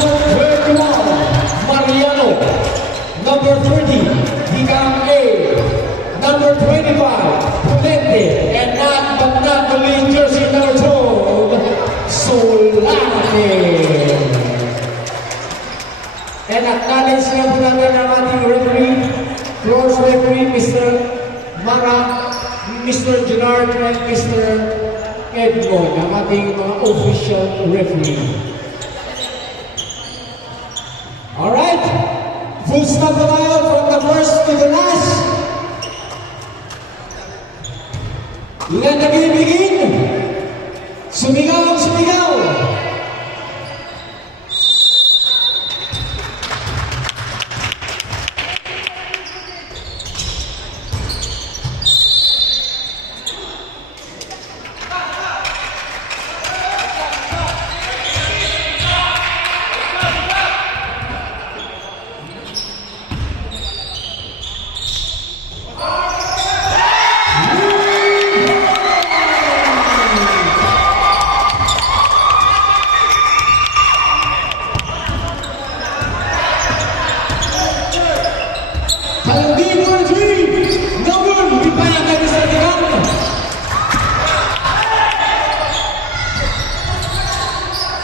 21, Mariano. Number 30, Hikam A. Number 25, Pulente. And not but not the lead jersey number 12, Solante. And acknowledge na po natin ang ating referee, cross referee, Mr. Mara, Mr. Gerard, and Mr. Edmond, ang ating mga official referee. Alright, full stop na tayo from the first to the last. Ilan na binibigin? Sumigaw ang sumigaw!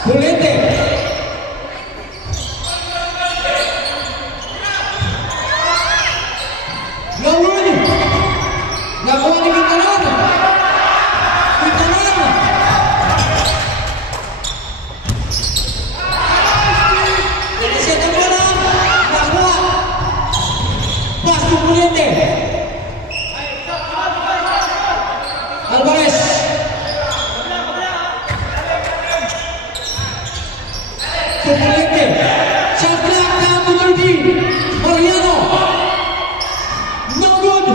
Pulente. Gawin. Nakuha ni Quintanar. Quintanar. Nagseta mo na. Nakuha. Pas to Pulente. Alvarez. Pulente, shot clock down to 30. Mariano, no good.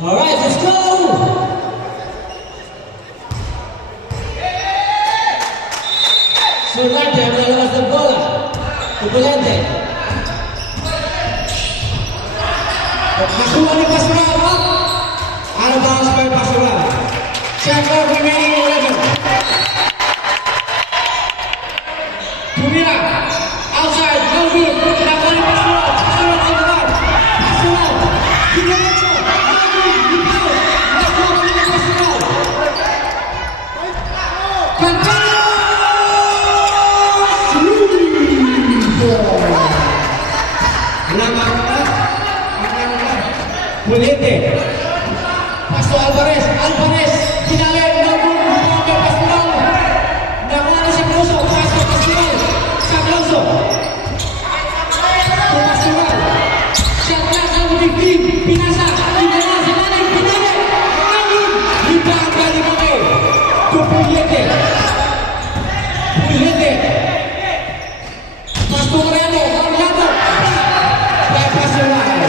All right, let's go. Solante melepas the bola. Pulente. Nakuha ni Pasura. Out of bounds by Pasura. Check out remaining 11. Tumira. Outside. No good. Nakuha ni Pasura. Pasura on the right. Pasura. Diretso. Pulente, paso Alvarez, Alvarez, finale, no good, no Pastoral, nakuha na si Clauso, paso Pastoral, sa Clauso, Pastoral, shot clock ang 15, pinasa, pinasa, si Manning, pinasa, no good, rebound by Limone, to Pulente, Pulente, Pastorano, Mariano, by Pastoral,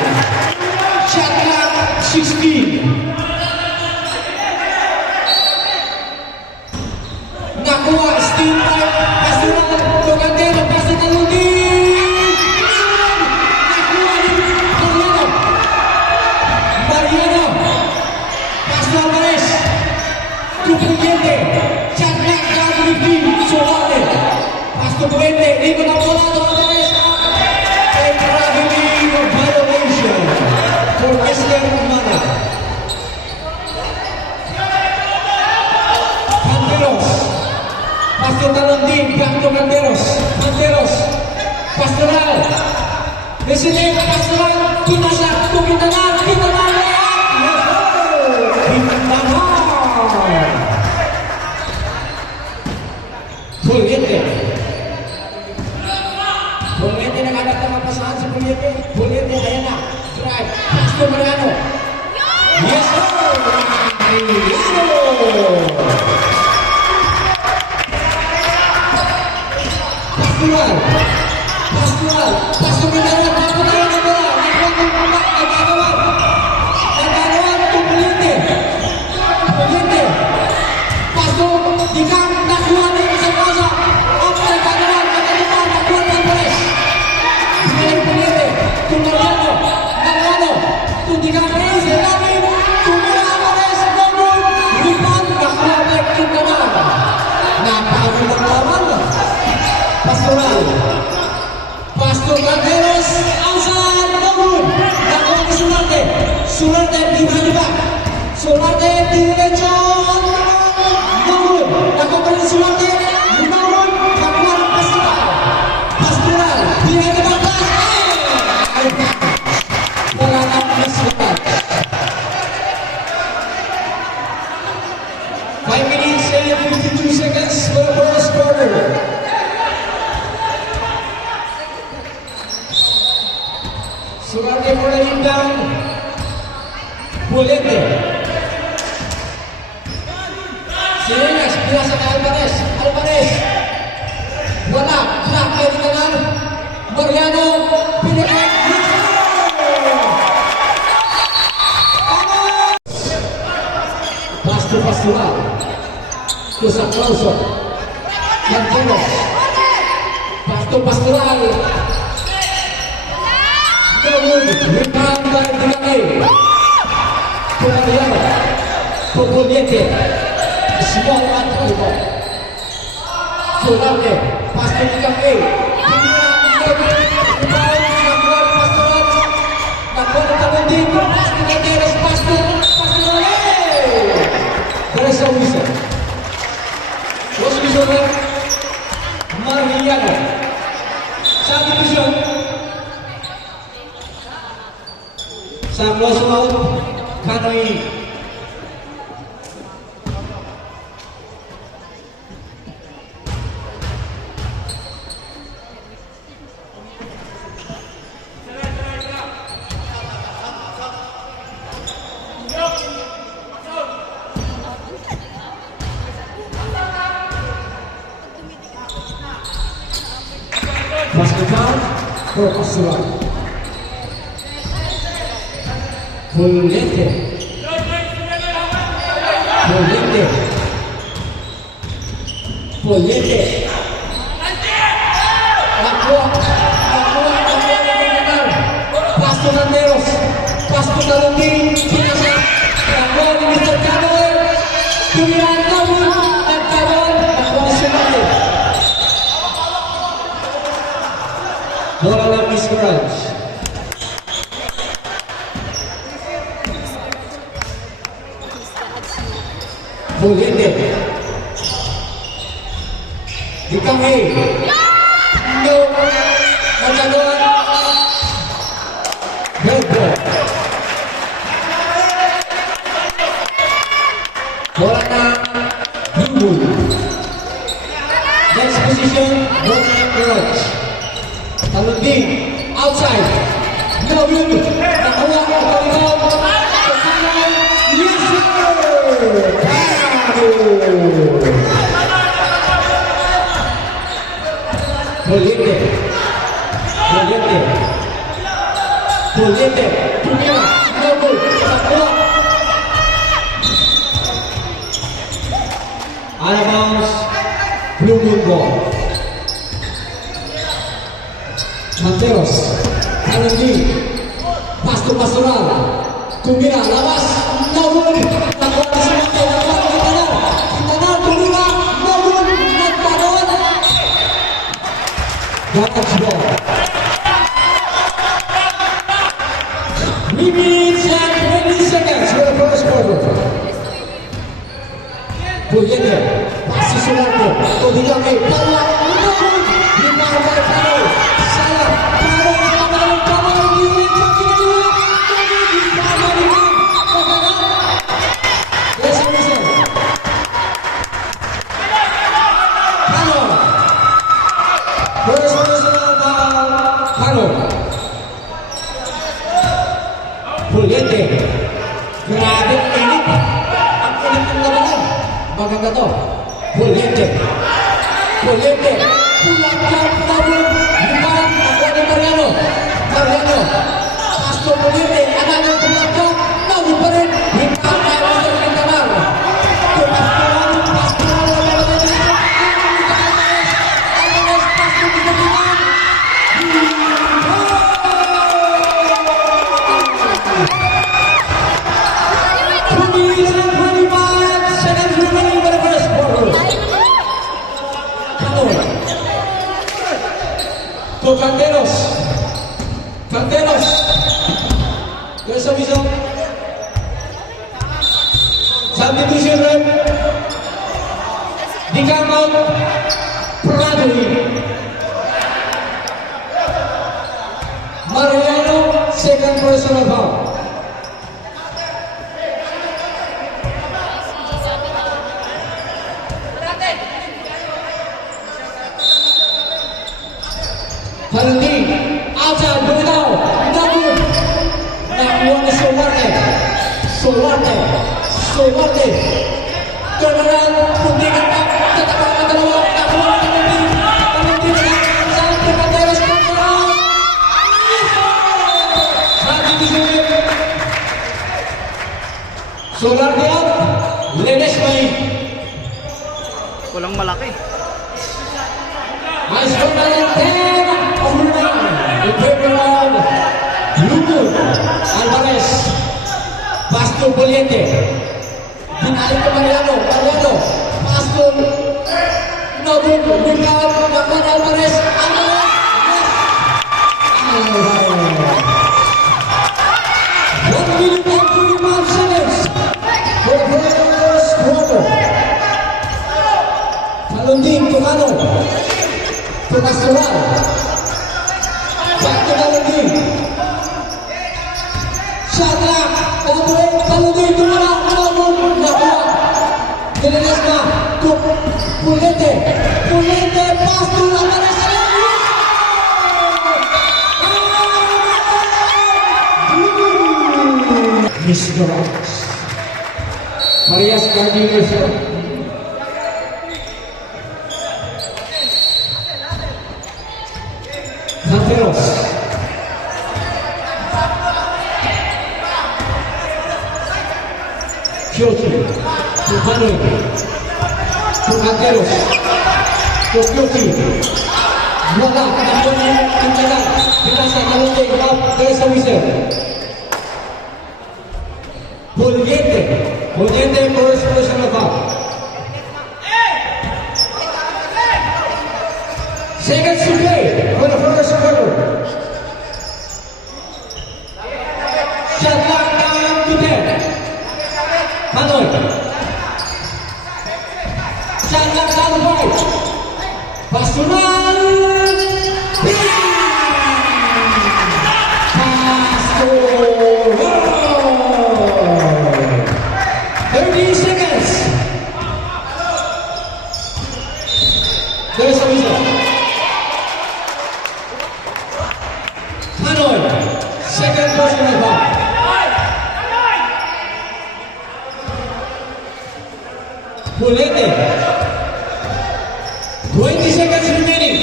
shot clock 16. Puente, ikot ang bola, Torres. A traveling violation for Mr. Mana. Canteros. Pastor Talondin, Canto Canteros. Canteros. Pastoral. Receive Pastoral. Pinasak. Tumintanan. Pintanan. Pintanan. Puliente. Puliente naghanap ng mapasahan sa Puliente. Puliente, ayan na. Drive. Pastor Mariano. Yes, sir! Pastoral. Pastoral. Pastor Mariano. Papatayin na bola. Nagagawan. Nagagawan to Puliente. Puliente. Pastor, di ka nakuha na yung isang kasa. At nagagawan. Nagagawan. Nakuha ng Pares. Sinaling Puliente. Tumariano. Mariano. Tundikan Pares. Sinaling. Tumira Pares. Gomon. Ripan. Nakuha na yung Quintana. Napagod ang lawan. Pastoral. Pastor Canteros. Outside. Gomon. Nakuha ni Sularte. Sularte. Diba. Sularte. Diretso. Gomon. Nakuha ni Sularte. Gomon. Nakuha ng Pastoral. Pastoral. Diba. Wala na Pastoral. 5 minutes and 52 seconds for the first quarter. Sularte for the inbound. Puliente. Sirenas, pinasa ka Alvarez. Alvarez. Wala. Black pwede ka na. Mariano. Pinaka. Pastoral. Kusang Clauso. Canteros. Pastoral. Gawin. Rebound by Dinay. Pumariano. Puliente. Small at Alvar. Sularte. Pastor Dinay. Rebound. Pastoral. Nakuha ng Talondin. Pastor Canteros. Pastoral. Teresa Wilson. Los Wilson. Mariano. Sa division. Sa close out. Kanoy. Basketball for Pastoral. Puliente. Puliente. Puliente. Nakuha. Pastor Canteros. Pastor Talondin. Pinasa. Nakuha ni Mr. Canoel. Tumiran Gomon. Nagkaroon. Nakuha ni Sularte. Bola lang Miss Garage. Puliente. Dikangay. No. Nagkaroon. Red ball. Bola na Blue. Next position, Bola na Garage. Talondin, outside. No good. Nakuha ko Paligaw. Yes, sir! Puliente. Puliente. Puliente. Tumira. No good. Nakuha. Out of bounds. Blue moon ball. Canteros. Talondin. Pastoral. Tumira. Labas. No good. Nakuha ni Sularte. Nakuha ni Quintana. Quintana. Tumira. No good. Nagkaroon. minutes and 20 seconds for the first quarter. Puliente, pasi Solardo, Todiyame, Palak, Unabun, Rebound by Pano, Salah, Pano, Unit, yes, Wilson. Pano. First personal foul, Pano. Puliente, grabe ang init. Ang init ng labanan. Maganda to. Puliente. Puliente. Pulak-lak, tabung. Bukan. Ako ni Mariano. Mariano. Pasto Puliente. Another pulak-lak. Tabung pa rin. Rebound by Mr. Quintanar. Tumastuan. Pastuan. Alvarez. Pasto Quintanar. To Canteros. Canteros. There's a whistle. Substitution rep. Di come out. Pradley. Mariano, second personal foul. Halandi, Aja, Donau, Namun, Namun Solarte, Solarte, Solarte, turnaround, putih ketak, tetap berangkat dalawa, Namun, Halandi dengan sampai Canteros kontra, Satu disuntik, Solarte out, Lenes main, Walang malaki. Nice goal by Tena, in favor of Lugo, Alvarez, Pasto Puliente, dinarik ke Mariano, Mariano, Pasto, Nobun, rebound, Makan Alvarez, Alvarez, yes! 1 minute and 25 seconds for the first quarter. Talunding, Tocano, Pastoral, back to Talunding, Shadra, Talunding, tumara, Nabun, nakuha, Dilinas na, Puliente, Puliente, Pasto, Alvarez, Miss Doras, Marias Cardinals, Canteros, Kyoto, to Hanoi, to Canteros, to Kyoto, wala, Antonio, Quintana, Pinasa, Talunding, up, there's a whistle. Puliente, Puliente, first personal foul. Seconds to play for the first quarter. Shot clock down to 10. Hanoi. Shot clock down to 5. Pastoral. Pastoral. 30 seconds. There's a whistle. Hanoi, second personal foul. Puliente, 20 seconds remaining.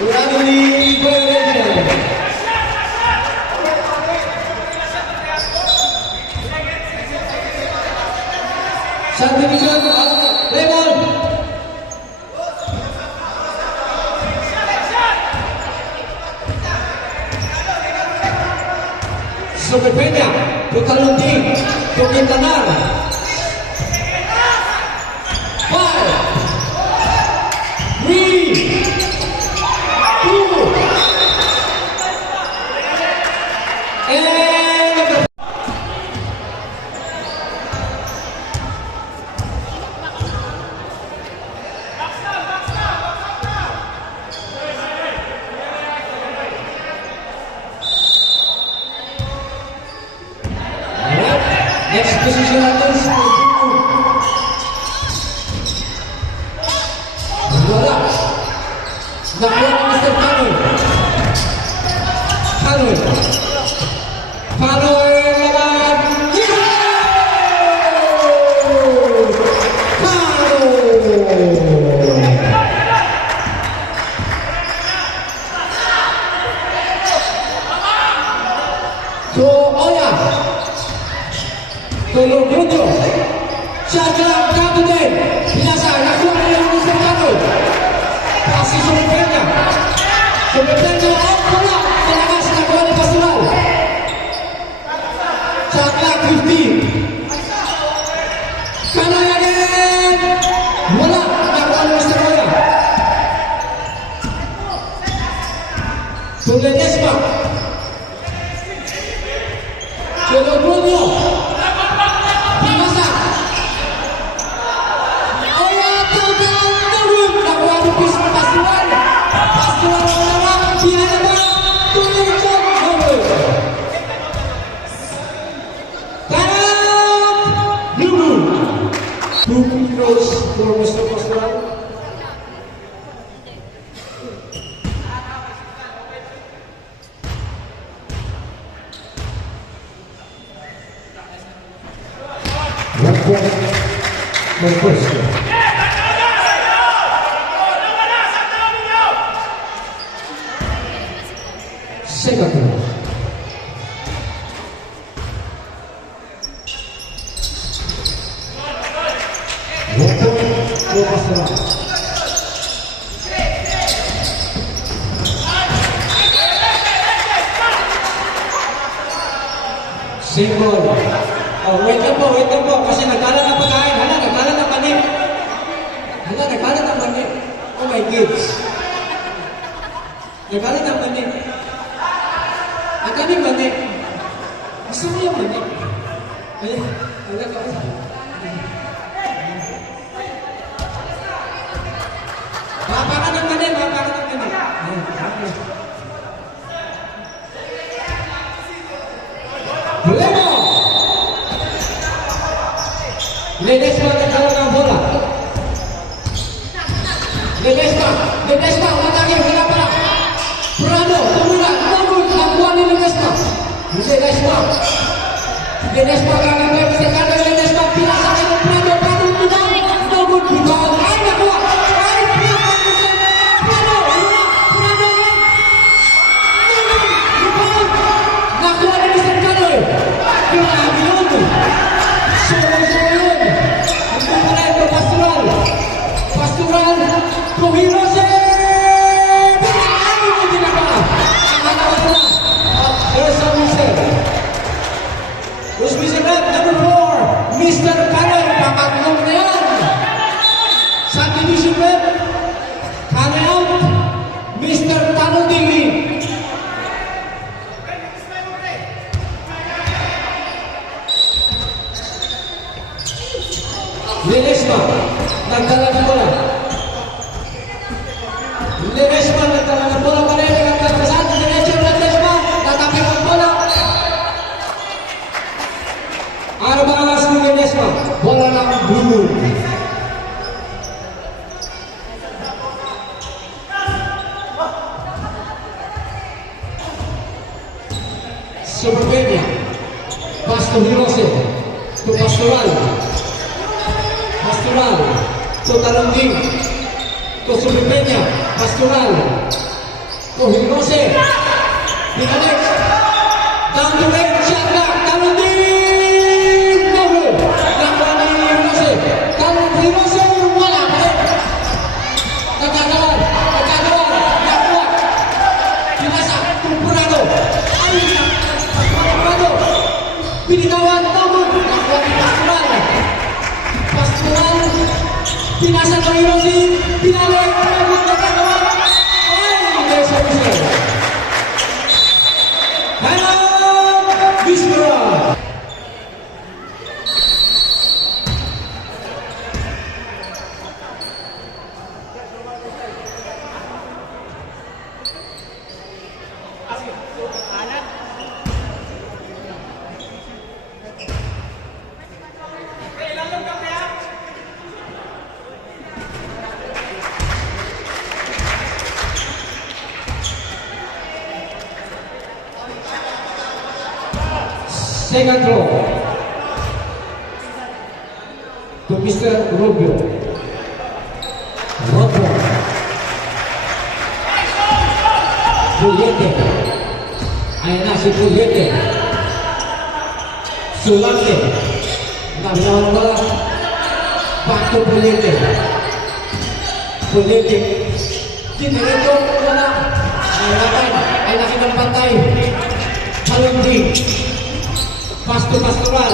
Bradley Puliente. Subdivision, Lemon. Sobre Peña, to Talunding, to Quintanar. 5, 3, 2, Next position natin si Bruno. Wala. Nakuha ni Mr. Canoy. Canoy. Canoy laban. So, Oya. Tolong Bruno. Syahja kapten. Binasa. Nakuha ni Mr. Canoy. Kasih Sobepernya. Sobepernya out bola. Telagas nakuha ni Pastoral. Syahja 50. Canoy again. Bola nakuha ni Mr. Oya. Tolong Desma. Tolong Bruno. Binasa. Oya tampil turun. Nakuha ni Pastoral. Pastoral melawan. Biar ada. Tolong John Canoy. Time. Blue. 2 free throws for Mr. Pastoral. One point for Pastoral. Second row. One point for Pastoral. Same ball. Oh, wait lang po. Kasi nagkalat ang pagkain. Nagkalat ang mani. Nagkalat ang mani. Oh my kids. Nagkalat ang mani. Ang kaming mani. Gusto mo yung mani? Ay, wala ka. Mapakan ng mani. Bolemo. Ledesma nagkaroon ng bola. Ledesma, matangin, wala pala. Prado, tumulan, nakuha ni Ledesma. Ledesma kakabay, sekali Ledesma, pinasa kayo Prado, tulang, tumulan, rebound, ay nakuha. Ay, Prado, rebound, nakuha ni Mr. Canoy. Grabe yun. Solo-solo. Ito pala ito, Pastoral, Kohirose! Ano mo ginagawa? Ang hanawas na. There's a whistle. Who's whistle up? Number 4, Mr. Canoy. Pangatlong na yan. Sa division web, Canoy out, Mr. Canoy Dili. Ledesma, nagdala ng bola. Ledesma, nagdala ng bola. Pareho ng pagkasan. Ledesma, natapik ang bola. Arbangas ni Ledesma. Bola ng Blue. Sobepernya. Pastor Hirose. To Pastoral. To Talonding, to Sobepernya, Pastoral, to Hirose, pinalik, down the way, Syahja, Talonding, double, nakuha ni Hirose, Hirose, wala, nagkagawan, nakuha, pinasa, Prado, ay, Prado, pinitawan, double, nakuha ni Pastoral, pinasa ke Hirose, pinalik, nagkagawan, ay, there's a whistle. Hello, Bismura. Second throw to Mr. Rubio. Rubio. Puliete. Ayan na si Puliete. Sulante. Naglawan bola. Back to Puliete. Puliete. Dinireto. Wala. Ay nakitang pantay. Palundri. Pass to Pastoral.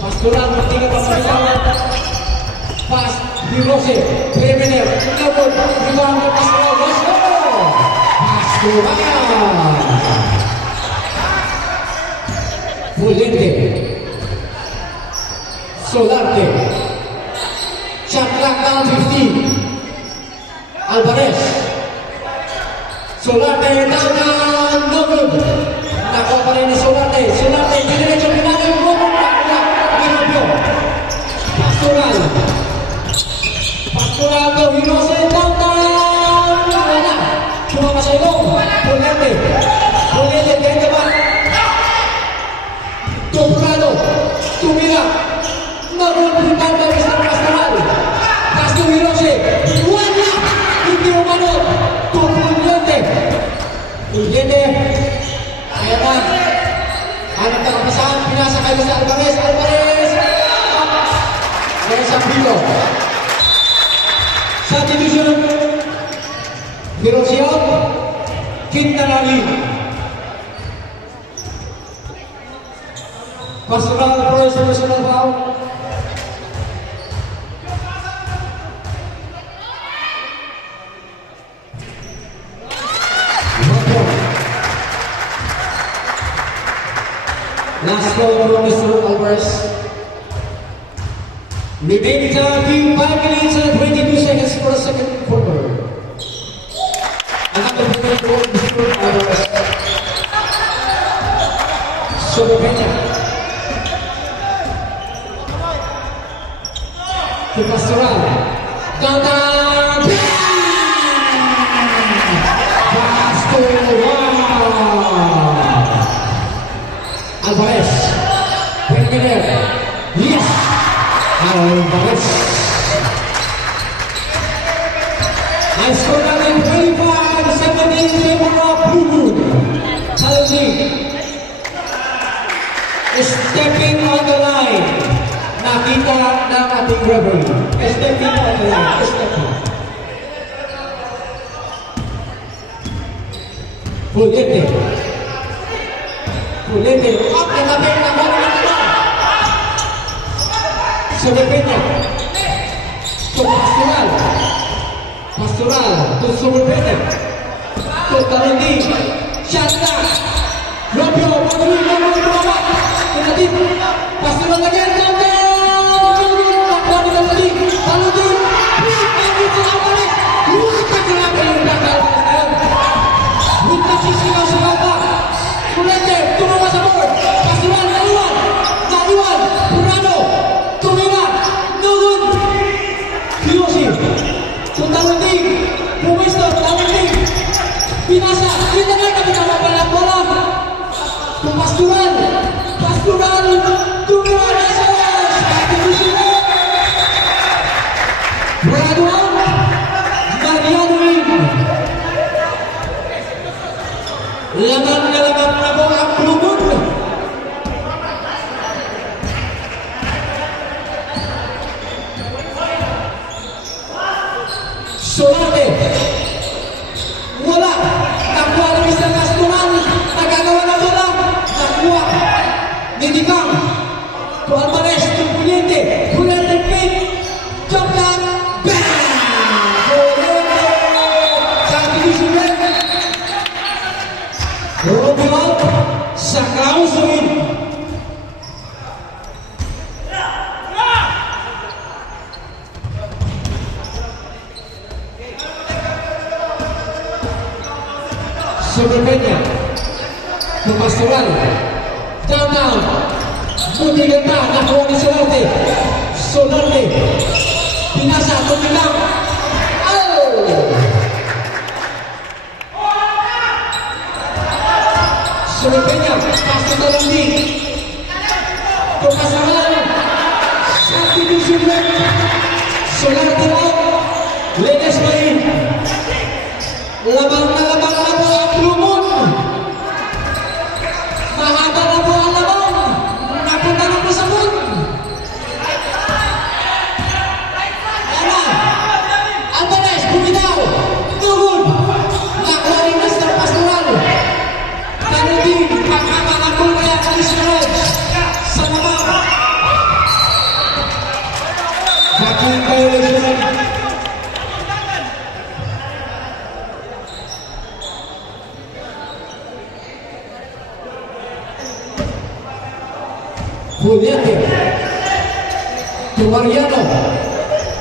Pastoral bertingkat pasaran. Pass di Rose. Premier. Nabot. Rebound ke Pastoral. Pastoral. Puliente. Solarte. Shot clock down 15. Alvarez. Solarte down, no good. Nakuha pa rin ni Solarte. Solarte, diniretso pinagin mo. Rubio. Pastoral. Pastoral to Hirose. Down. Wala. Tumama sa ilong. Puliente. Puliente, kaya ba? Topurado. Tumira. Naroon pa rin Mr. Pastoral. Pasto Hirose. Wala. Hindi umanot. Puliente. Puliente. Ayan na. Hanap na kapasahan. Pinasa kayo sa Alvarez. Alvarez. Ayan sa Pilo. Substitution. Hirosio. Quintanali. Pastoral personal foul. Last call from Mr. Alvarez. Remaining time 5 minutes and 22 seconds for the second quarter. Another point for Mr. Alvarez. Sobrepeña. To Pastoral. Down. Alvarez, Premier, yes, Alvarez. I scored in 25-17 in favor of Blue. Challenging, stepping on the line. Nakita ng ating referee. Stepping on the line. Stepping. Puliete. Puliete. Up and up and up. Sobrepeña. To Pastoral. Pastoral. To Sobrepeña. To Talendí. Shasta. Rubio. Talendí. Pastoral again. Pinasa, hindi na kami namapalang bola. Pastoral, tumira na sa substitution. Gradual, Mariano Ring. Laman na po ang Blue. Solarte. Wala. Nakuha ng Mr. Pastoral. Nagagawa na bola. Nakuha. Nidikang. To Alvarez. To Puliente. Puliente paint. Jump down. Bang! Puliente. Substitution. Rubio. Sa Klausuin. Sobrepeña. To Pastoral. Down. Buti ganda. Nakuha ni Solarte. Pinasa. Tumilang. Oh! Surupenya, pasti Tolandi. Pemasangan substitution Solar Tilaw, Lenes Main. Labang na po ang lumon. Mahaba na po ang labang. Napunta na po sa moon. Alvarez, bumitaw. Tuhod. Nakuha ni Mr. Pastoral. Tanudi, pagkamakapul kaya Kalisaraj. Sa mga. Backline violation. Juliate. Tumariano.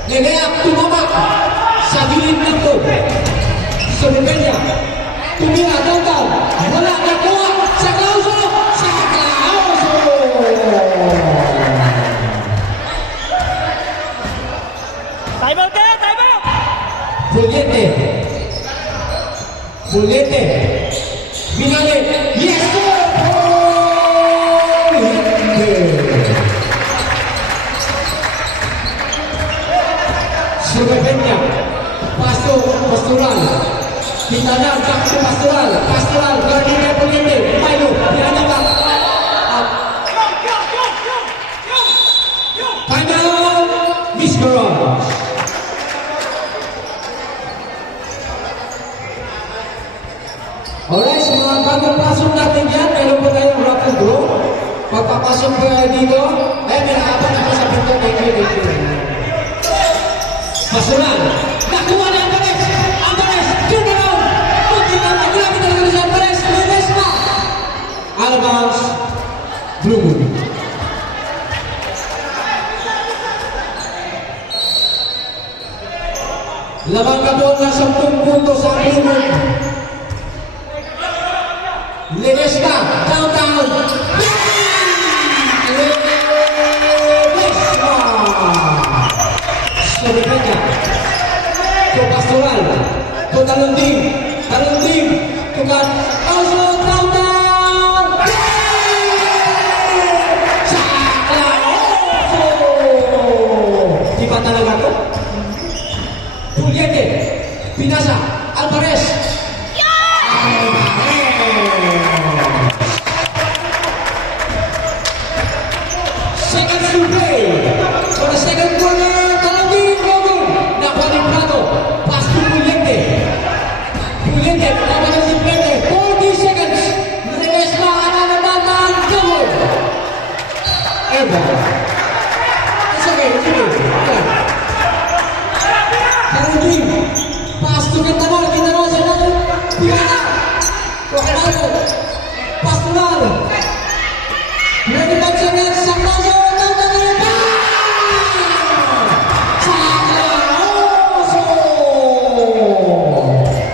Ngegeak, tumama. Sa gilid nito. Surupenya. Tumira, down. Wala, nakuha. Sa Clauso. Sa Clauso. Time out eh! Time out! Juliete. Juliete. Binale. Yes, sir! Surupenya. Pastoral. Kita na, back to Pastoral. Pastoral, Gardenia Poliente. Milo, Pirana ba? Time out! Miss Garage. Alright, sa mga bagong pasok natin dyan, meron po tayong raffle draw. Pagpapasok po kayo dito, ay may nakapan ako sa pinto. Thank you. Pastoral. Nakuha na Alvarez! Alvarez! Turn around! Kunti naman! Grabe na lang si Alvarez! Lunes pa! Alvarez! Blue Moon. Lamang ka po ng 10 punto sa Blue Moon. Ledesma! Downtown! Ledesma! Surupenya. To Pastoral, to Talunding, to also down, di ba talaga to? Juliete, Pinasa, Alvarez. Second to play for the second corner. Talunding, nakuha ni Prado. Pass to Juliete. Juliete, nakuha si Pete. 40 seconds. Ledesma, ananananan, double. Airball. It's okay. Talunding. Pass to Quintanar. Quintanar sa natin. Pirana. Rocanado. Pastoral. Ready back sa net. Sa Clauso.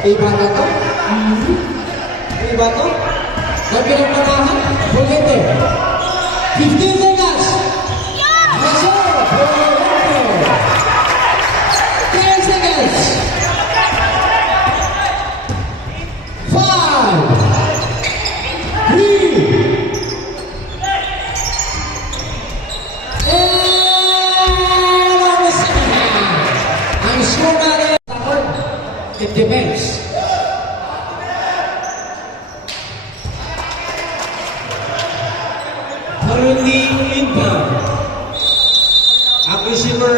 Iba na to? Iba to? Nabilang panahan? Juliete. 15 seconds. Yes, sir. Juliete. 10 seconds. 5, 3, ang score na rin. It depends. Currently inbound. Ang receiver,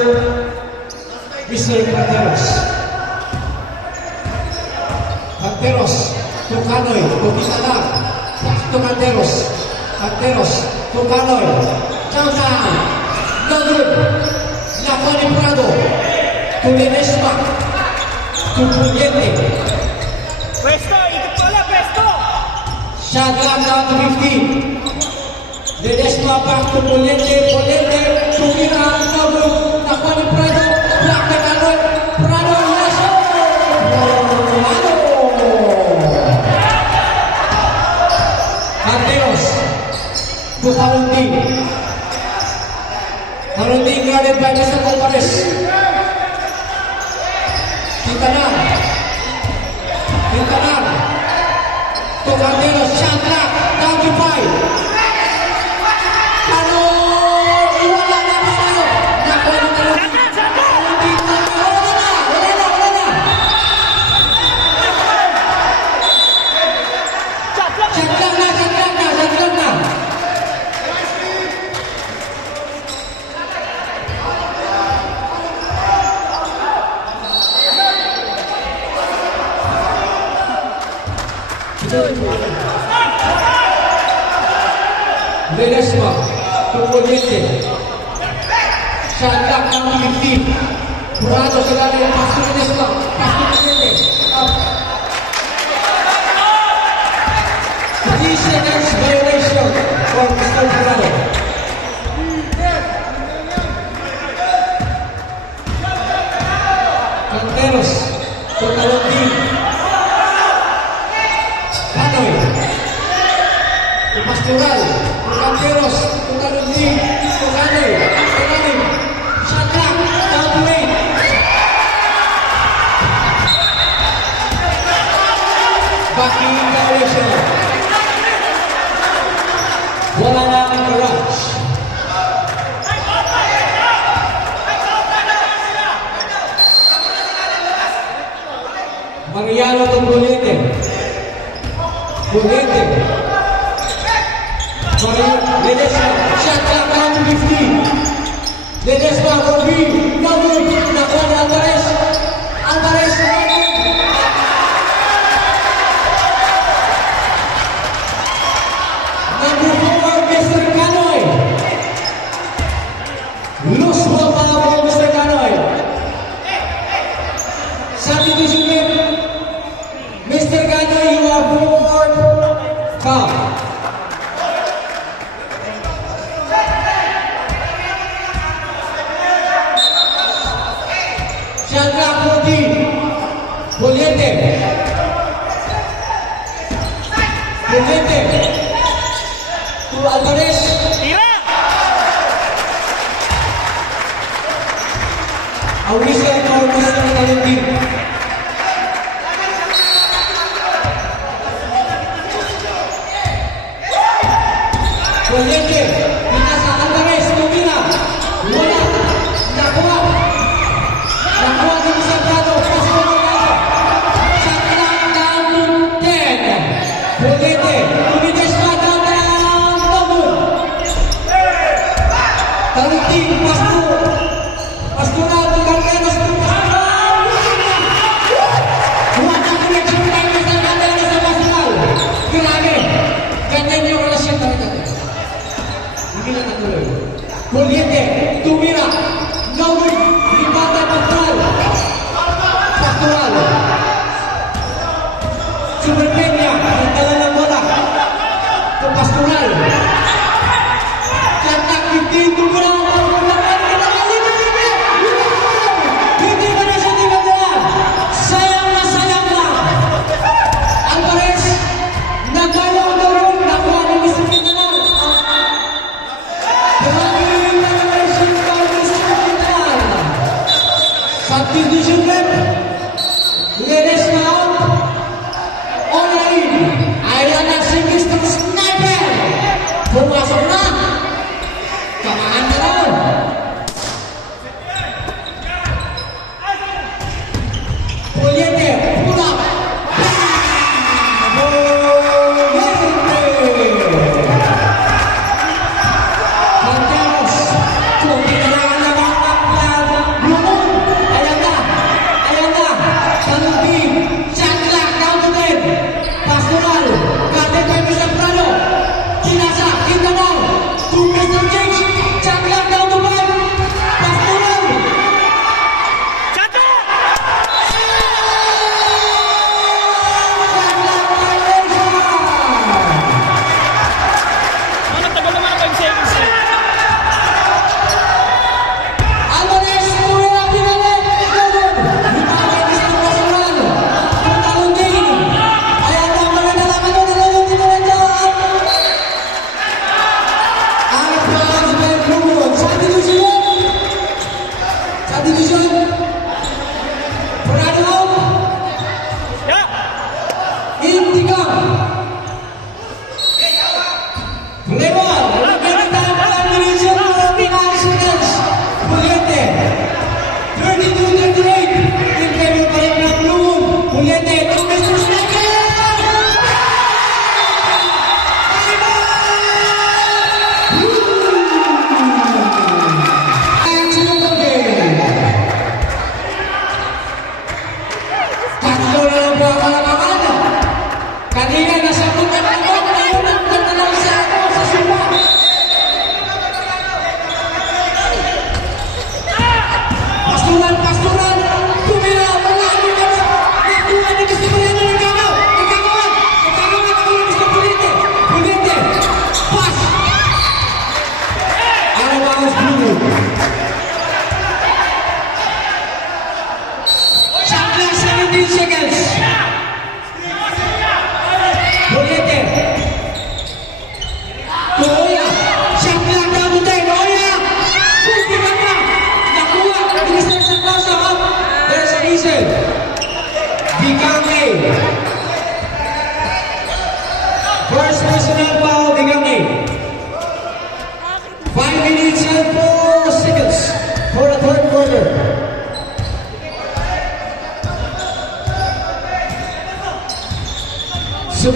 Mr. Canteros. Canteros, to Canoy, to Pitala. Back to Canteros. Canteros, to Canoy. Downtown. No good. Nakuha ni Prado. To Ledesma. To Juliete. Pwesto! Ikot pala! Pwesto! Shot clock down to 15. Ledesma back to Juliete. Tumira. No good. Nakuha ni Prado. Black na Canoy. Prado. Yes, sir. Prado. Canteros. To Talunding. Talunding guarded by Mr. Alvarez. Quintanar. To Canteros. Shot clock. Ledesma, Tupoliente. Shot clock ng 15. Murado sa lalim ng pass to Ledesma. Pass to Tupoliente. Up. 3 seconds violation for Mr. Murado. Canteros, Totalon team. Canoy. Pastoral, Canteros, Totalon team. Canoy, Canoy. Shot clock, down to 8. Backing violation. Wala na ang garage. Mariano Tupoliente. Tupoliente. Ledesma. Shot clock down to 15. Ledesma for B. No good. Nakuha ni Alvarez. Alvarez. No good. Number 4, Mr. Canoy. Loose ball pa for Mr. Canoy. Substitution. Mr. Canoy, you are forward. Foul. Shot clock 14. Poliente. Poliente. To Alvarez. Tira! A whistle for Mr. Talentin. Poliente. Pinasa Alvarez. Tumira. Wala. Nakuha. Nakuha ni Santiago. Paso ng Santiago. Shot clock down to 10. Poliente. Tumides pa down double. Talentin. Pastoral to Canteros. Pastoral. Buwan na connection tayo sa Canteros sa Pastoral. Grabe. Ganyan yung relasyon talaga. Hindi na natuloy. Poliente, tumira. No good. Ribata Pastoral. Pastoral. Super Peña. Nagdala ng bola. To Pastoral. Shot clock 15. Tumira. Hindi ba na siya tinagala? Sayang na. Alvarez. Nagbawa ang doon. Nakuha ni Mr. Quintanar. Substitution left. Ledesma out. All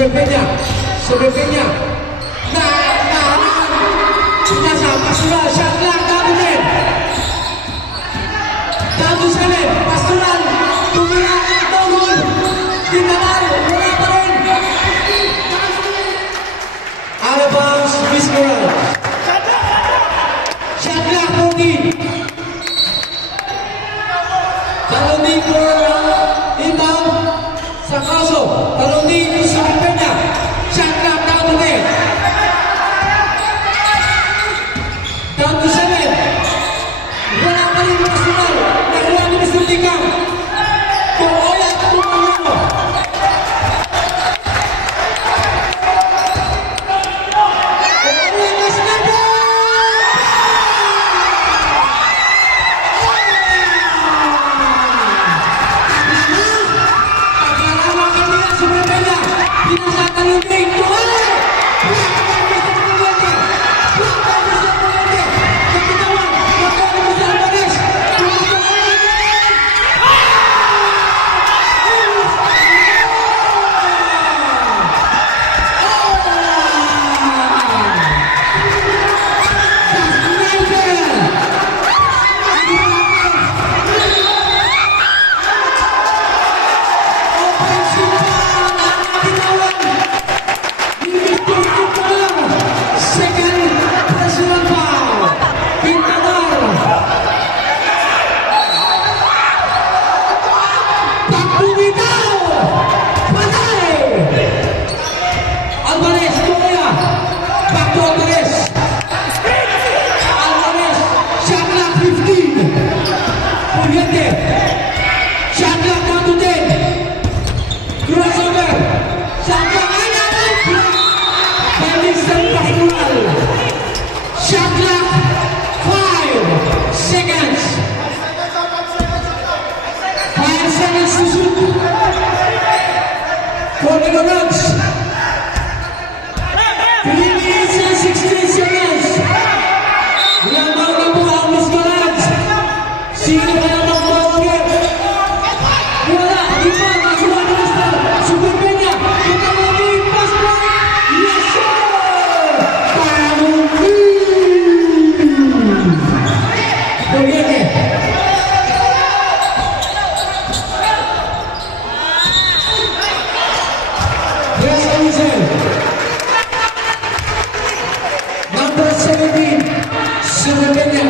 Peña. Nasa Pastoral, shot clock, Dabutin. Dabu Salim, Pastoral, tumira, tungol, tinanal, wala pa rin. Out of bounds, Fitzgerald. Shot clock, Tony. Talon for inbound sa kaso. Talon din sa Peña. Shot clock, Dabutin. Down to 7. Wala pa rin Pastoral. Nakuha ni Mr. Likang. Kung wala, tumulong mo. Number 17, Sugar Peña.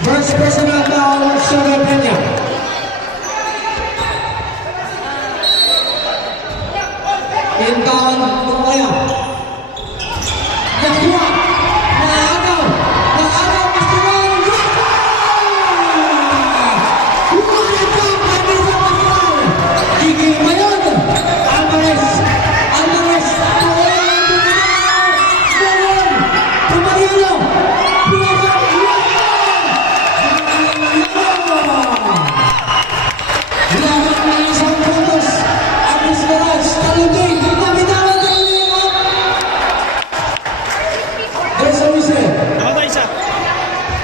First personal foul, Sugar Peña. Inbound, Lumaya. Nakuha. Naagaw, Pastoral. Lumaya pa, kami sa Pastoral. Gigil pa yun. Alvarez.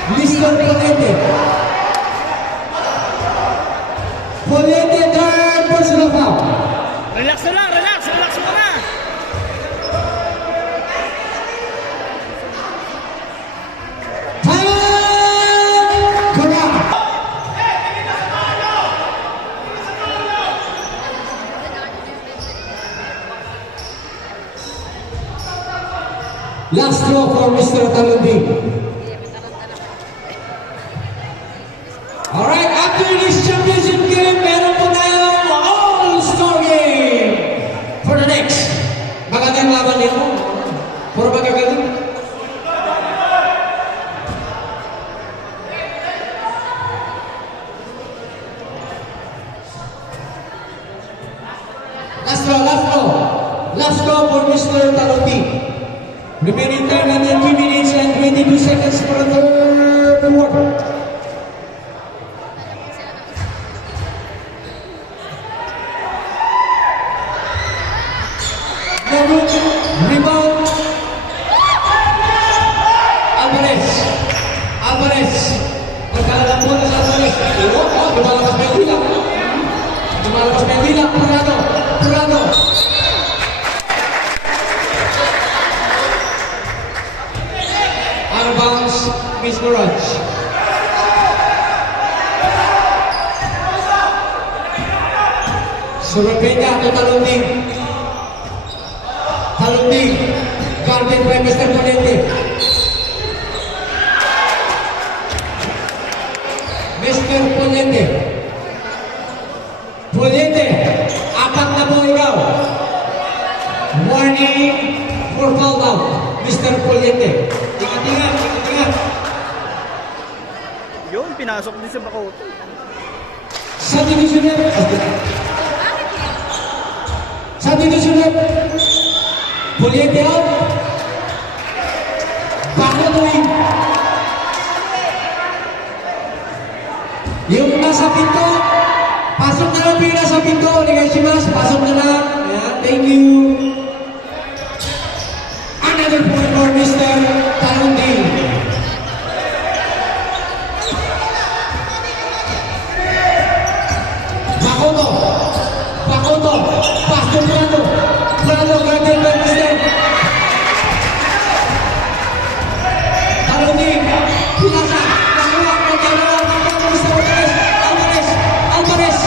Mr. Polete, third personal foul. Relax na lang, relax mo na. Time! Correct! Last throw for Mr. Talundi. Alright, after this championship game, meron po tayong all-star game for the next. Magandang laban nito. Puro magagaling. Last throw for Mr. Talundi. Remaining time and 3 minutes and 22 seconds for the third quarter. Rebound. Alvarez. Nagkalalang bola sa Alvarez. Lumalabas Mendila. Purado. Renato Talunding. Talunding. Guarded by Mr. Ponente. Mr. Ponente. Ponente. Apat na po ikaw. Warning for foul out. Mr. Ponente. Ingat-ingat. Ingat-ingat. Yun, pinasok din sa Bacote. Sa divisional. Sa divisional. Ponente out. Bacote. Yung nasa pinto, pasok na lang po yung nasa pinto. Onegaishimasu, pasok na lang. Ayan, thank you. Another point for Mr. Talunding. Bacoto. Bacoto. Pastor Prado. Prado, guarded by Mr. Talunding. Pinasa. Nakuha. Nagkagawa. Mr. Alvarez. Alvarez.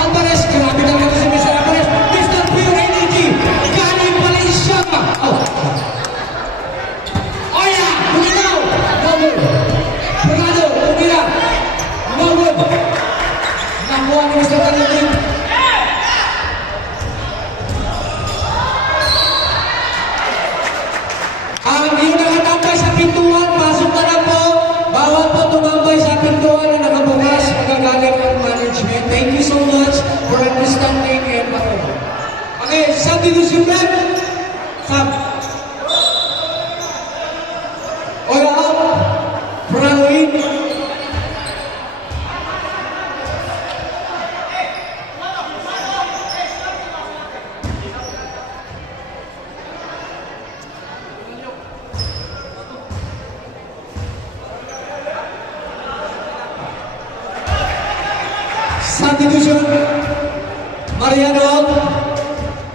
Alvarez. Grabe na naman si Mr. Alvarez. Mr. Pure Energy. Galing Malaysia. Oh. Oya. Bumitaw. No good. Prado. Tumira. No good. Nakuha ni Mr. Talunding. Yung nakatambay sa pintuan, pasok na lang po. Bawal po tumambay sa pintuan na nakabukas. Magagaling ang management. Thank you so much for understanding and whatever. Okay, substitution. Sub. Oil out. Prado in. Substitution. Mariano.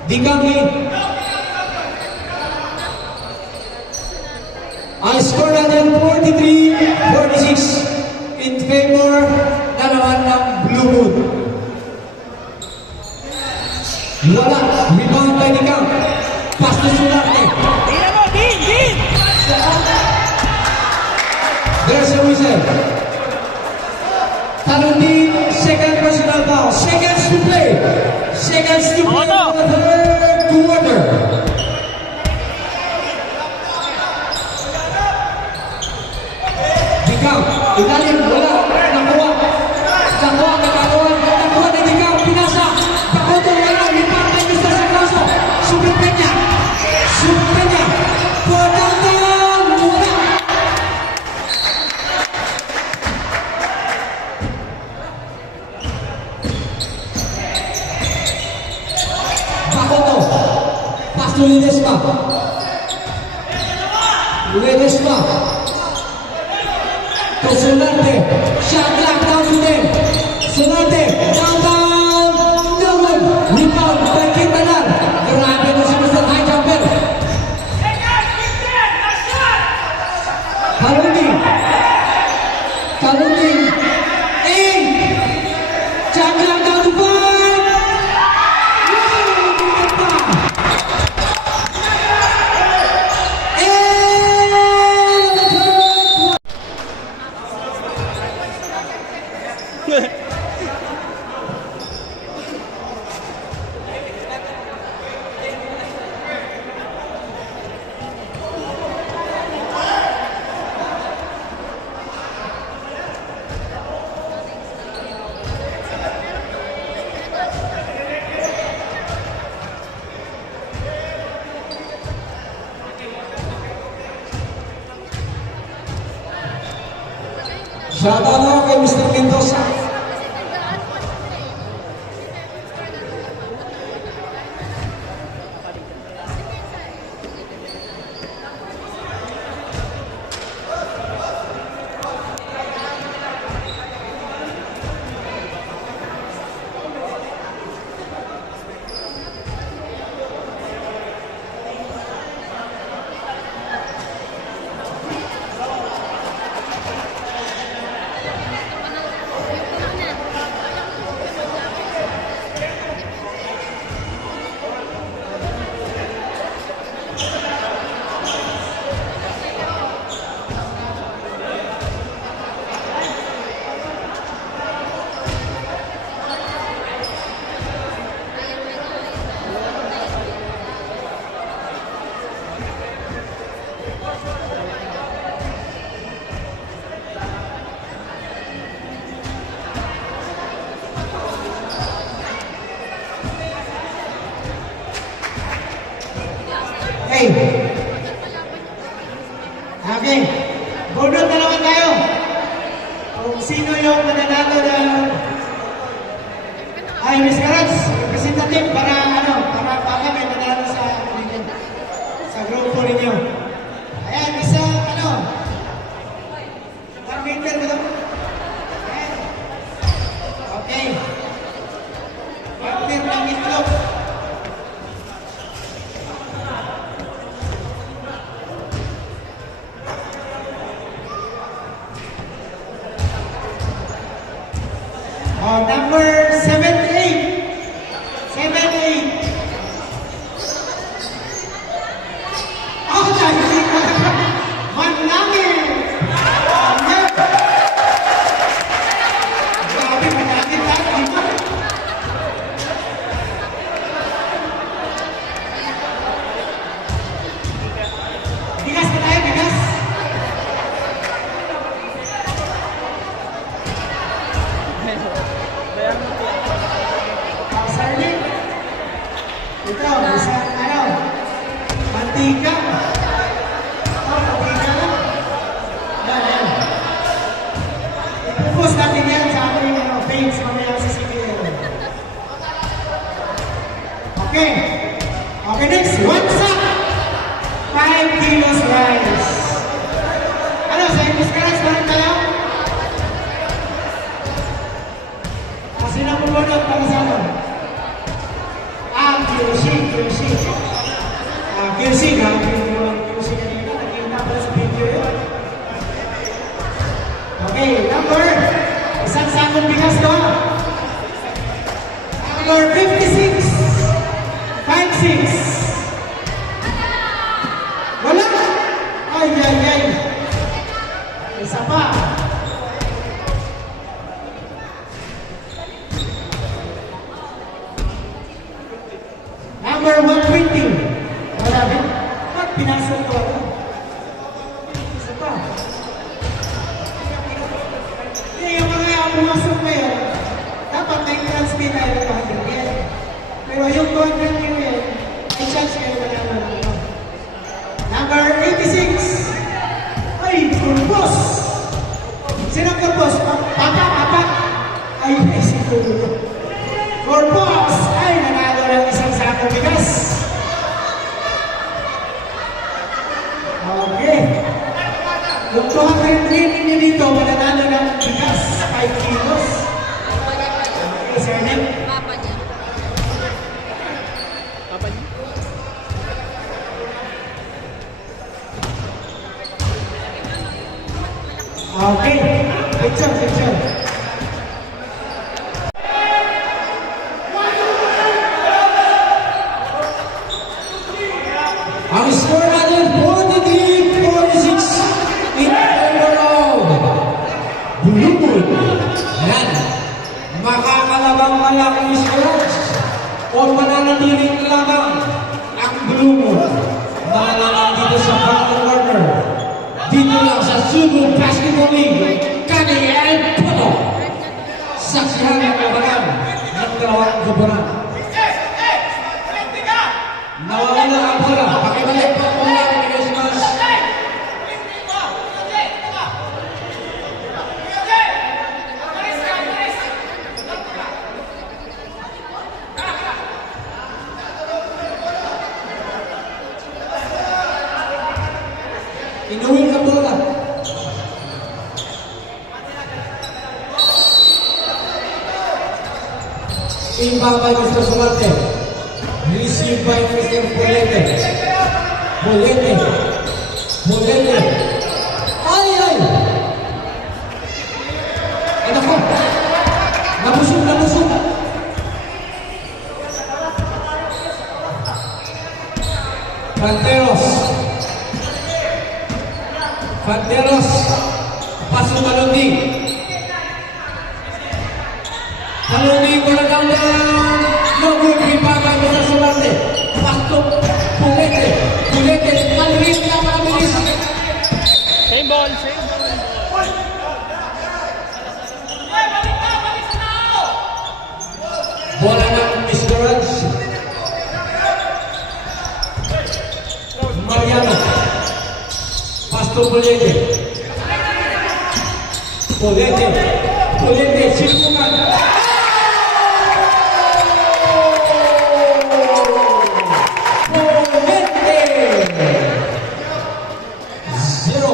Digangi. I score natin 43-46 in favor na naman ng Blue Moon. Wala. Rebound by Digang. Pass to Sularte. Din mo, din! There's a whistle. Talunding, second personal foul. Seconds to play. Seconds to play for the third quarter. Digang, ilalim, wala. Nakuha. Nakuha, nakakuha. Nakuha na Digang, pinasa. Bacoto, wala. Lipat na Mr. Sacoso. Super Peña. Super Peña. Podang, wala. Bacoto. Pass to Ledesma. Ledesma. To Sularte. Shot clock down to them. Sularte. Down. No good. Rebound by Quintanar. Grabe na si Mr. High Jumper. Talunding. Talunding. Shot clock down to 5. Shout out na kay Mr. Mendoza. Okay. Okay. Bunot na naman tayo. Kung sino yung mananalo ng Miss Garage, representative para para may manalo sa grupo ninyo. Ayan, isa, Carpenter ba ito? Ayan. Okay. Partner ng itlog. Number 78. 78. Dahil manangin. Grabe, manangin tayo. Bigas na tayo, bigas. Sarling. Ito, isang mantika. Mantika. Yan. Ipupost natin yan sa ating page mamaya sa CBL. Okay. Okay, next. One sack. 5 kilos rice. Sa English Garage, meron tayo? Sino pumunod para sa ano? QC. QC ka? QC kanina. Nakita pala sa video yun. Okay, number. Isang sakong bigas to. Number 56. 56. Wala. Ay. Isa pa. Number 120. Wala din. Ba't pinasok ko ako? Isa pa. Yung mga pumasok ngayon, dapat may transmit tayo ng 200 yen. Pero yung 200 yen, may chance kayo na naman. Number 86. Ay, kurpos. Sinong kurpos? Papa. Ay, siguro. Kurpos. Ay, nanalo ng isang sakong bigas. Okay. Yung 200 ninyo dito, mananalo ng bigas, 5 kilos. Okay, sir Nick. Papa niya. Okay. Picture. Ang score natin 43-46 in favor of Blue Moon. Yan. Makakalabang na lang ang Miss Garage o mananatiling lamang ang Blue Moon. Nalalang dito sa bottom corner. Dito lang sa Subo Basketball League. Kami ay Poto. Saksihan ang kabagan ng dalawang kuburan. Nawawala ang bola. Pakibalik po po lang ang Christmas. Inuwin ka bola. Imbang by Mr. Sumarte. Received by Mr. Bolete. Ay! Ano ko? Nabusog. Fanteros. Paso Talundi. Talundi ko na down down. No good. Ripapa Mr. Sumarte. Pasok. Bolete. Malinis na mabilis. Same ball. Bola ng Miss Garage. to Puliente. Puliente, silungan. Puliente! 0.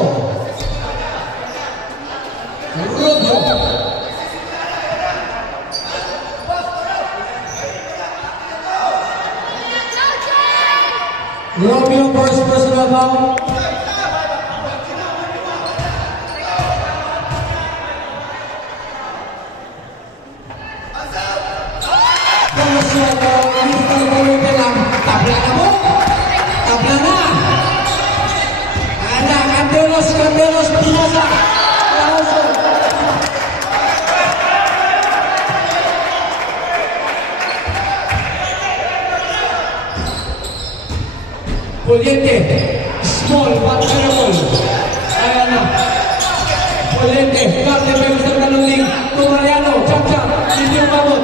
Rubio. Romeo first personal foul. Tabla na mo! Tabla na! Ana, Candelos, Pinasa! Alonso! Puliente, small but terrible. Ayan na. Puliente, parte pero sa tanong Tumariano, chap, hindi yung pabot.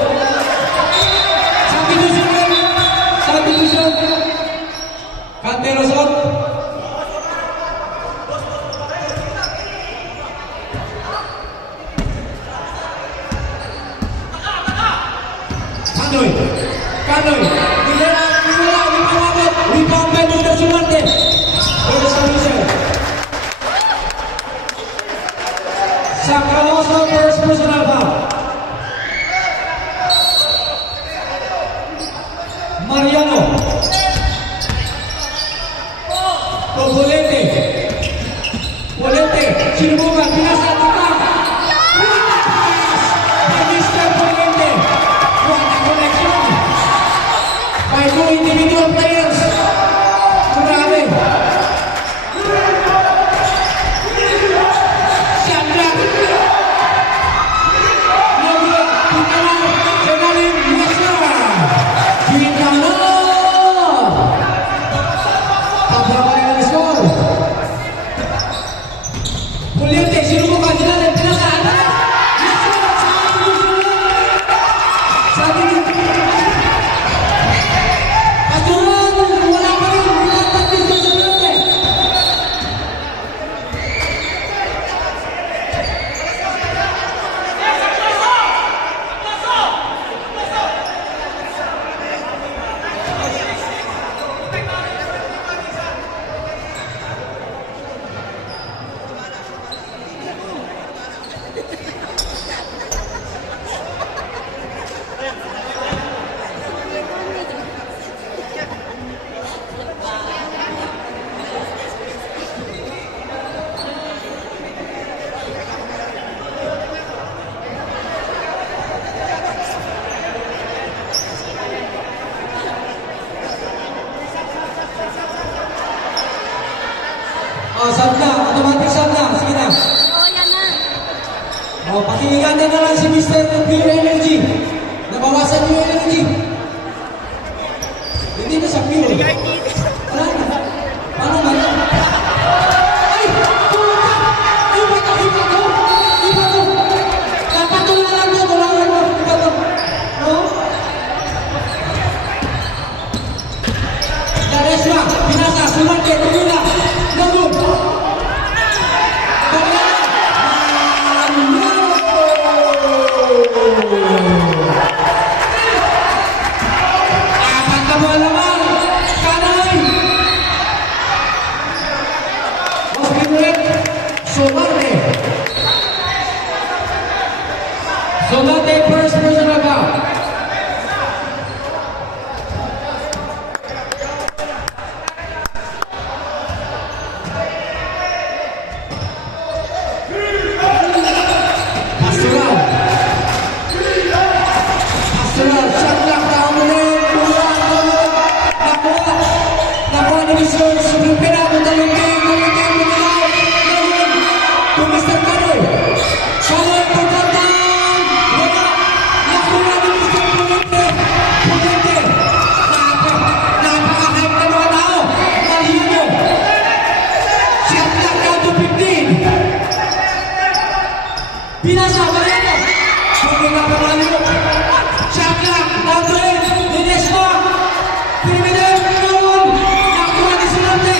Substitution. Canteros out. Kanoy. Rebound by Mr. Sulante. Sacramento first personal foul. Mariano. Puliente. Silungan. Pinasa. Tukang. Mr. Puliente. What a connection. By two individual players. Grabe. Sandrak. Logan. Putana. Renalim. Yasna. Gitana. Tabla ng score. Puliente, silungan sila ng pinasaan. Sabi niyo, Patulan, wala pa rin, wala pa rin sa Puliente. Sab na, automatic sab na. Sige na. Oo, yan na. Pakinggan na lang si Mr. Pure Energy. Nabawasan yung energy. Hindi na sa pure. Wala na. Paano ba? Ay! Tumatak! Iba to! Dapat tularan mo. Iba to. No? Daresma, Pinasa, Sulante, Tumila. No good. Apat na bola naman. Kanay. Hospital. Solante first personal foul. Pastoral, shot clock down the lane. Nakuha ni Mr. Subrupera. Talungking. To Mr. Kanoy. Kanoy, pagkatang. Wala. Nakuha ni Mr. Puliente. Napaka-hype na mga tao. Nalihin nyo. Shot clock down to 15. Pinasa, Mariano. Huwag na pangalan mo. Shot clock down to 8. Linesma. Pinimidem. Nakuha ni Sulante.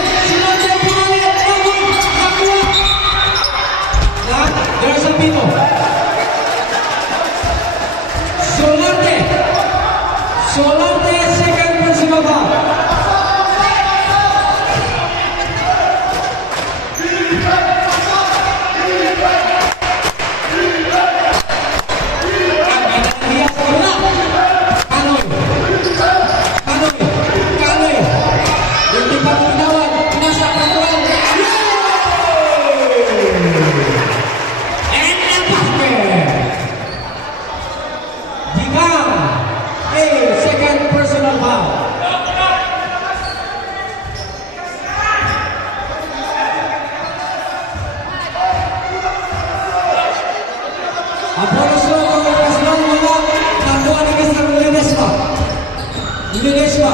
Ledesma.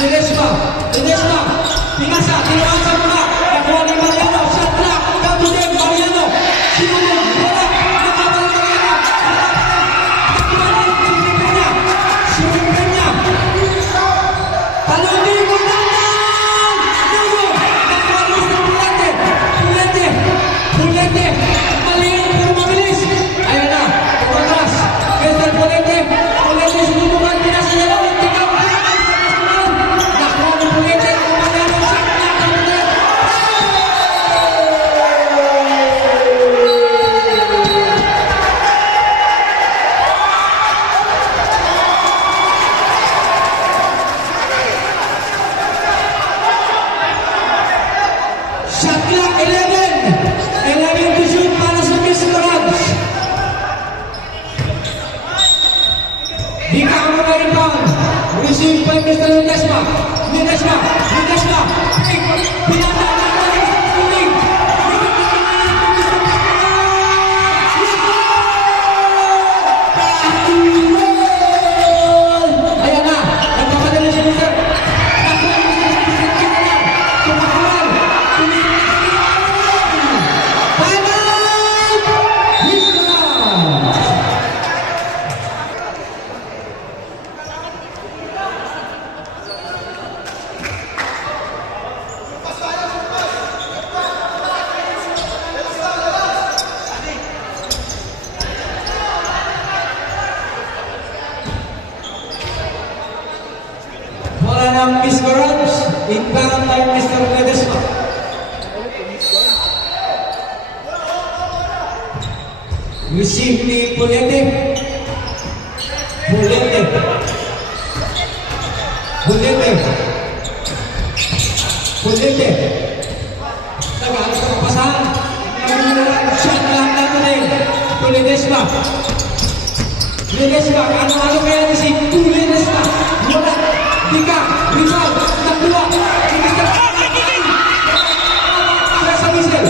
Ledesma. Ledesma. Pinasa. Tinawan sa mga. Nakuha ni Mariano. Shot clock. Down to them. Mariano. Sinunod. Wala. Nakabal Mariano. Nakuha ni Peña. Si Peña. Paludi. Magandang! Nuno. Nakuha ni Mr. Pulete. Pulete. Pulete. Maliit. Pero mabilis. Ayan na. Tumatas. Mr. Pulete. Pulete. Sinubukan. Pinasa niya lang. Tingnan. Nakuha ni Pulete. Mariano. Shot clock. Down to them. Shot clock 11. 11 to shoot para sa Miss Corags. Di ka mo na rebound. Receive by Mr. Ledesma. Ledesma. Ledesma. Pinata na Mr. Pulig. Ayan na. Nagpapadali si Mr. Nakuha ni Mr. Kinanan. Tumakulan. Time out! Miss Corags. Wala ng Miss Corags. Inbound by Mr. Ledesma. Receive ni Pulete. Pulete. Pulete. Pulete. Nagalit ang pasahan. Shot lang na ito rin. Ledesma. Ledesma. Ano kaya ni si Ledesma? Wala. Dika. Rizal. Nakuha. Para sa Mizel.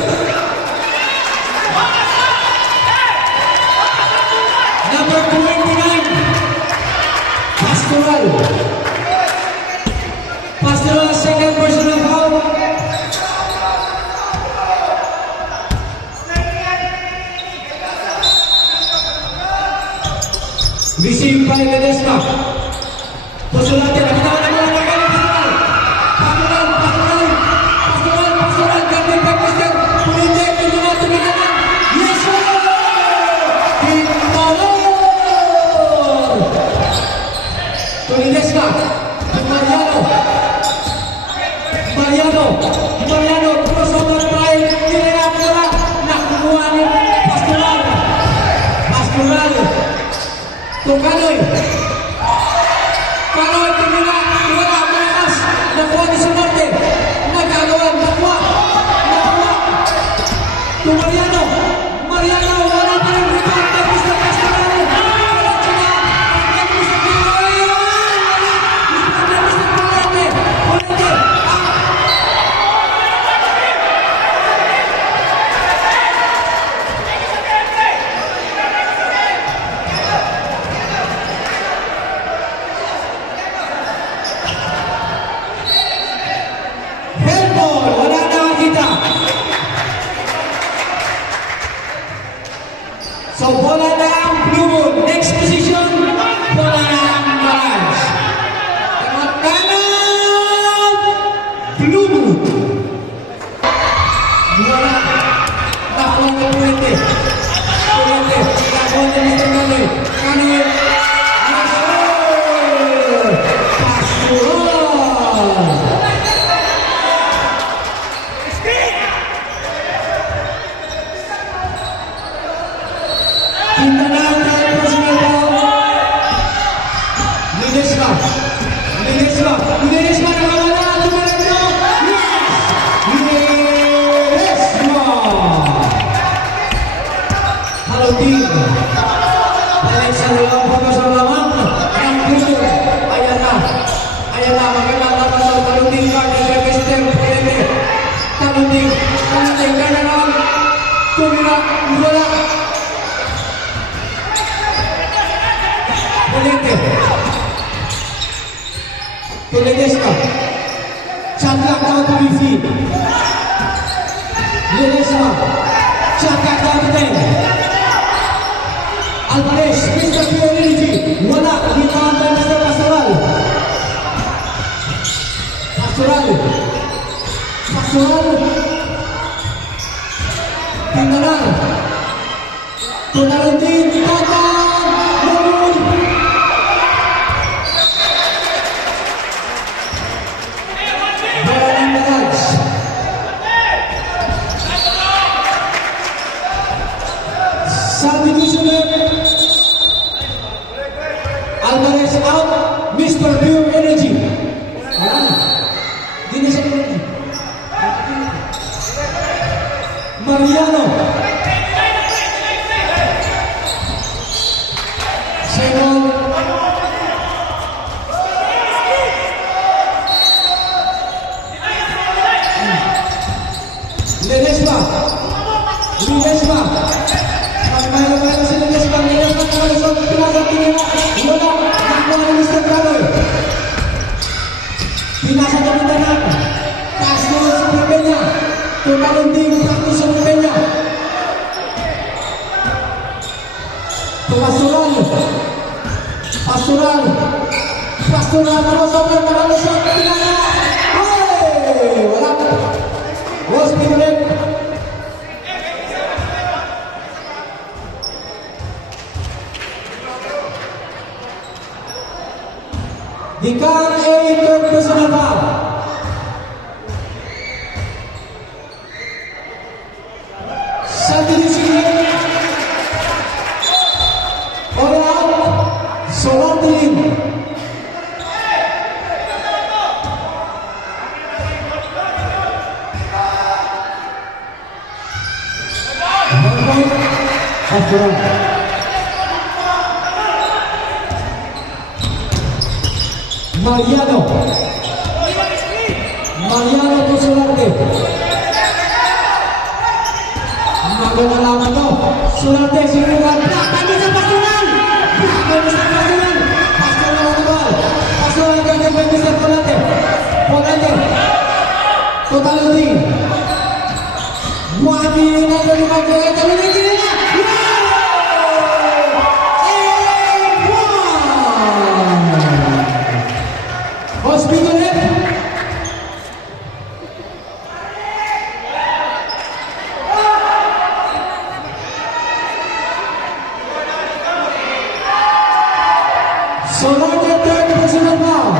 Number 29. Pastoral. Pastoral, second personal foul. Receive by Ledesma. Pusulate, nakitawan na mga nagaling Pastoral. Pastoral. Pastoral. Pastoral. Gandang pag-mister. Pulite. Tuminan. Yes, sir! Ledesma. Mariano. Mariano. Crossover try. Tinirap bola. Nakukuha ni Pastoral. Pastoral. Tukanoy. Kanoy. Tumila. Wala. Malakas. Nakuha ni Sunarte. Nagagawan. Nakuha. To Mariano. Wala pa rin rebound by Mr. Pastoral. Wala siya. Mr. Pulete. Pulete. Polente. Ledesma. Shot clock down to BC. Ledesma. Shot clock down to 10. Alvarez, Mr. Pure Energy. Wala. Hinaan by Mr. Pastoral. Pastoral. Tingnan. Tunalan din. Mamon. Baran Mirage. Substitution. Alvarez out. Mr. Pure Energy. Dini sa energy. Mariano. Simon. Ledesma. Pagmahal-mahal si Ledesma. Ledesma pinasa tingin. Wala. Nakuha ni Mr. Brother. Pinasa kami tanan. Taas naman sa Pagpenya. Tumalong din praktis sa Pagpenya. Pastoral naman sa Pagpenya. Sa Pagpenya. Wala. Was Pinolet. Dikang third personal foul. Substitution. All out. Solatin. Pastoral. Mariano to Solarte. Magandang to. Solarte, sinuwan. Kami sa Pastoral. Kami sa Pastoral. Pastoral ang ball. Pastoral kami sa Mr. Polante. Polante. Total team. Wadi na dari Magdalena. Talungan nila. Hospital Rep. Solarte third personal foul.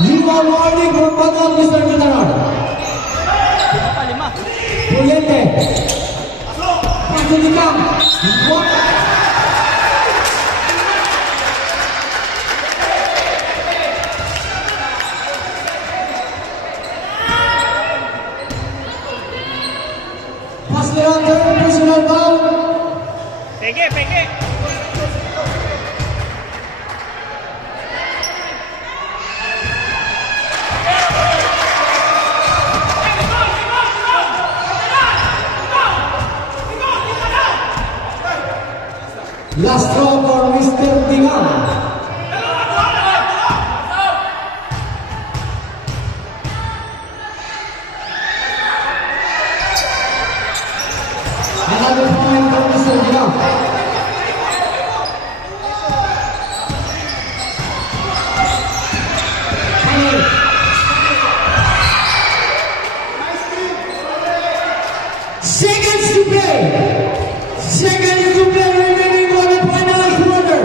You are warning for ball, Mr. Quintanar. Puliente. Patulikam. Pastoral third personal foul. Pege. Last throw for Mr. Dingan. Another point for Mr. Dingan. Seconds to play. Remaining for the final quarter.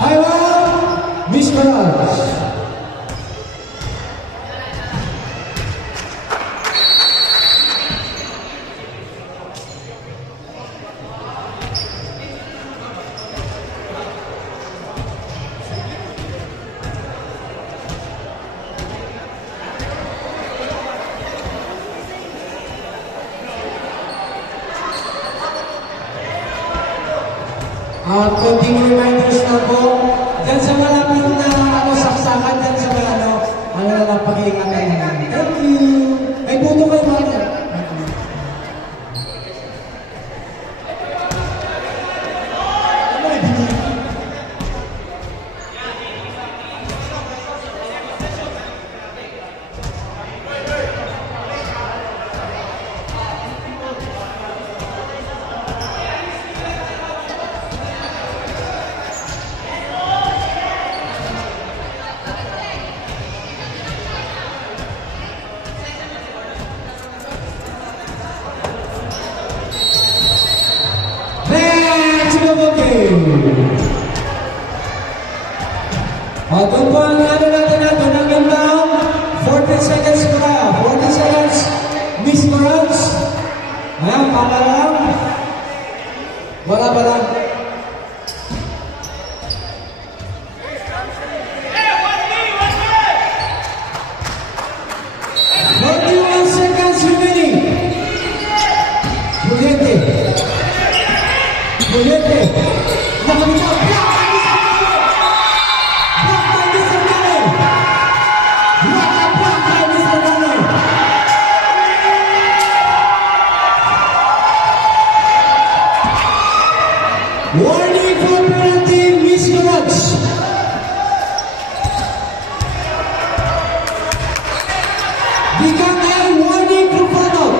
Hi, ma'am. Miss Morales. Konting reminders na po. Diyan sa malapit na saksakan dyan sa ano na lang pag-iingatan namin. Thank you. May puto kayo mga. Let's go game! Doon po ang ano natin nato ng inbound. 40 seconds ko kaya. 40 seconds. Miss Morales. Ayan, pamalang. Wala ba lang? Bolete. Nakamita. Block by Mr. Ganay. Block by Mr. Ganay. Warning for penalty, Miss Morales. Bigyan ay warning for foul.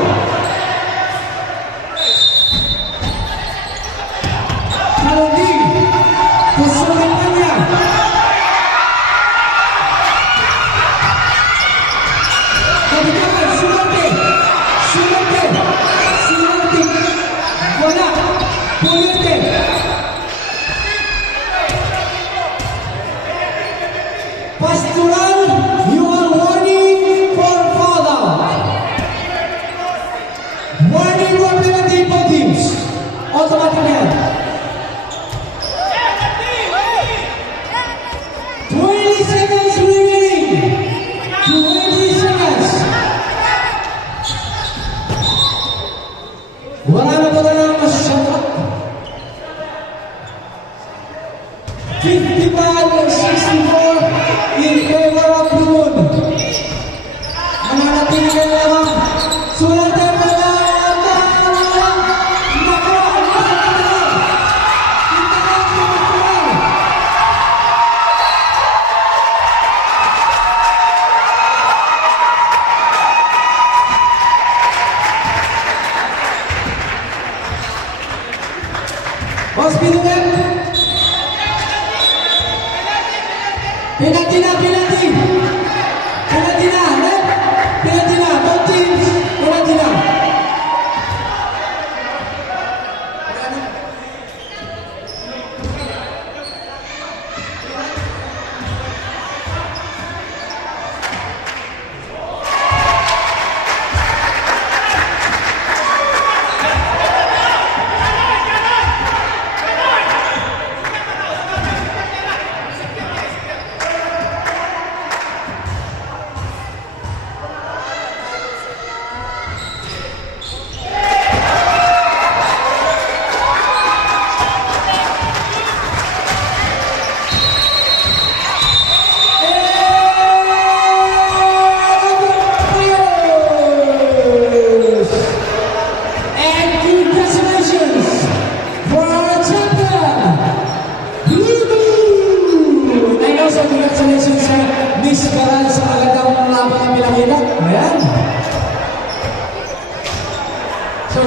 Pastoral, you are warning for foul. Warning for penalty for teams. Automatic yan. 20 seconds remaining. 20 seconds. Wala na pala lang shot up. 55-64 in favor of Blue. Mananatili na lamang. Sulatan na lang. Hospital. Penalty na, penalty! Penalty na, left! Penalty na, both teams! Penalty na! Congratulations sa Miss Karan sa magandang laban na pinakita. Ayan. So,